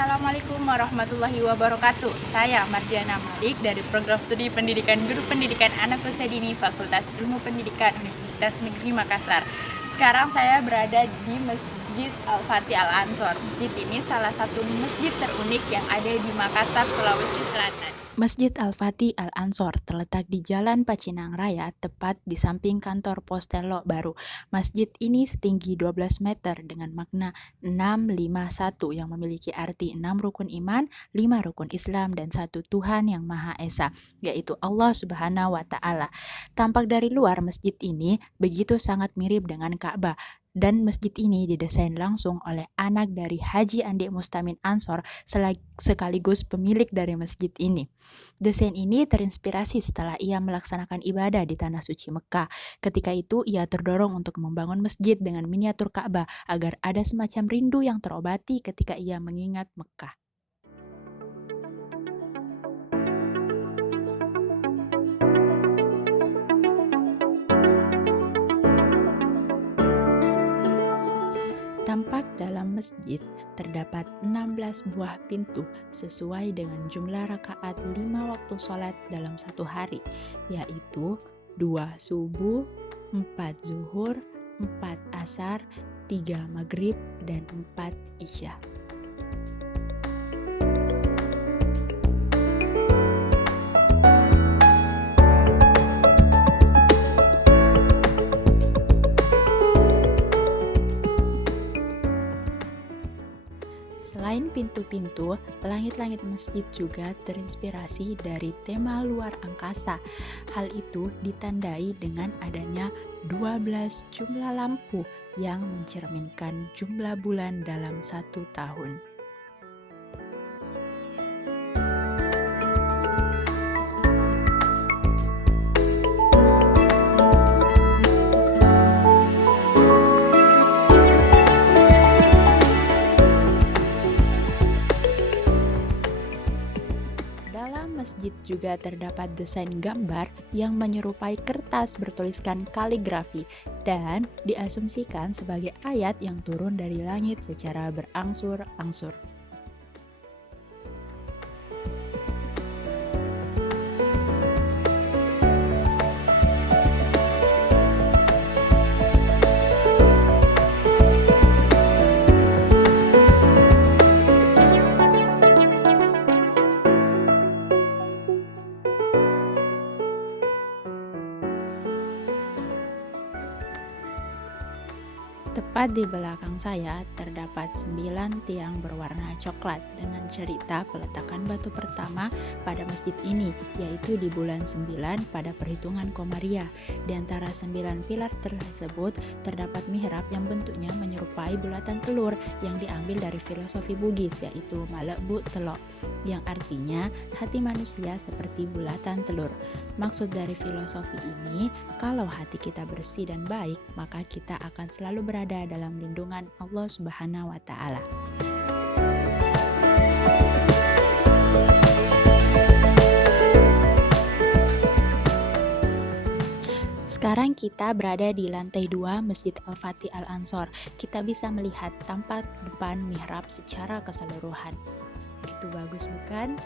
Assalamualaikum warahmatullahi wabarakatuh. Saya Mardiana Malik dari Program Studi Pendidikan Guru Pendidikan Anak Usia Dini Fakultas Ilmu Pendidikan Universitas Negeri Makassar. Sekarang saya berada di Masjid Al-Fatih Al-Ansor. Masjid ini salah satu masjid terunik yang ada di Makassar, Sulawesi Selatan. Masjid Al-Fatih Al-Ansor terletak di Jalan Pacinang Raya, tepat di samping kantor Pos Telok Baru. Masjid ini setinggi 12 meter dengan makna 651 yang memiliki arti 6 rukun iman, 5 rukun Islam, dan 1 Tuhan yang Maha Esa, yaitu Allah Subhanahu wa Ta'ala. Tampak dari luar, masjid ini begitu sangat mirip dengan Ka'bah. Dan masjid ini didesain langsung oleh anak dari Haji Andi Mustamin Ansor sekaligus pemilik dari masjid ini. Desain ini terinspirasi setelah ia melaksanakan ibadah di Tanah Suci Mekah. Ketika itu ia terdorong untuk membangun masjid dengan miniatur Ka'bah agar ada semacam rindu yang terobati ketika ia mengingat Mekah. Tampak dalam masjid terdapat 16 buah pintu sesuai dengan jumlah rakaat 5 waktu sholat dalam satu hari, yaitu 2 subuh, 4 zuhur, 4 asar, 3 maghrib, dan 4 isya. Selain pintu-pintu, langit-langit masjid juga terinspirasi dari tema luar angkasa. Hal itu ditandai dengan adanya 12 jumlah lampu yang mencerminkan jumlah bulan dalam satu tahun. Masjid juga terdapat desain gambar yang menyerupai kertas bertuliskan kaligrafi dan diasumsikan sebagai ayat yang turun dari langit secara berangsur-angsur. Tepat di belakang saya terdapat 9 tiang berwarna coklat dengan cerita peletakan batu pertama pada masjid ini, yaitu di bulan 9 pada perhitungan Komariah. Di antara 9 pilar tersebut terdapat mihrab yang bentuknya menyerupai bulatan telur yang diambil dari filosofi Bugis, yaitu Malekbu Telok, yang artinya hati manusia seperti bulatan telur. Maksud dari filosofi ini, kalau hati kita bersih dan baik, maka kita akan selalu berada dalam lindungan Allah Subhanahu wa Ta'ala. Sekarang kita berada di lantai 2 Masjid Al-Fatih Al-Ansor. Kita bisa melihat tampak depan mihrab secara keseluruhan. Begitu bagus bukan?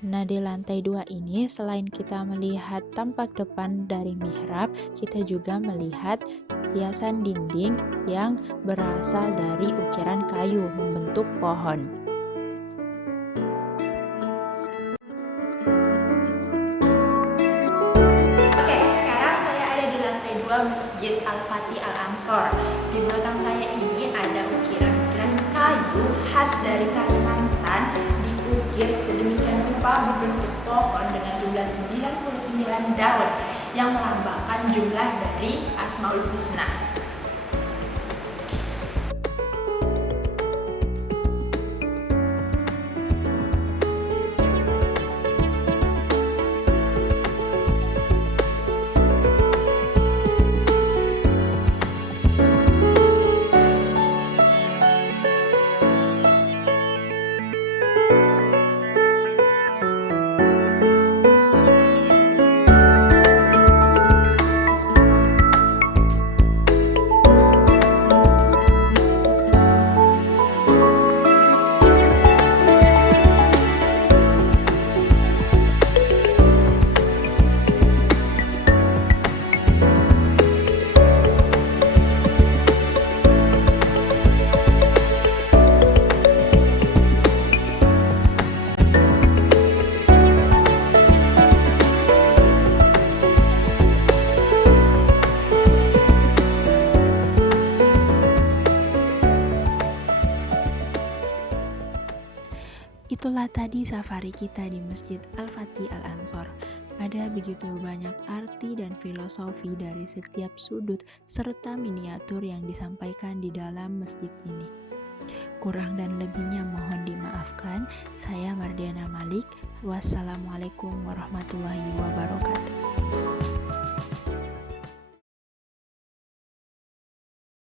Nah, di lantai 2 ini selain kita melihat tampak depan dari mihrab, kita juga melihat hiasan dinding yang berasal dari ukiran kayu membentuk pohon. Oke, sekarang saya ada di lantai 2 Masjid Al-Fatih Al-Ansor. Di belakang saya ini ada ukiran-ukiran kayu khas dari Kalimantan, diukir sedemikian rupa berbentuk pohon dengan jumlah 99 daun yang melambangkan jumlah dari Asmaul Husna. Itulah tadi safari kita di Masjid Al-Fatih Al-Ansor. Ada begitu banyak arti dan filosofi dari setiap sudut serta miniatur yang disampaikan di dalam masjid ini. Kurang dan lebihnya mohon dimaafkan. Saya Mardiana Malik. Wassalamualaikum warahmatullahi wabarakatuh.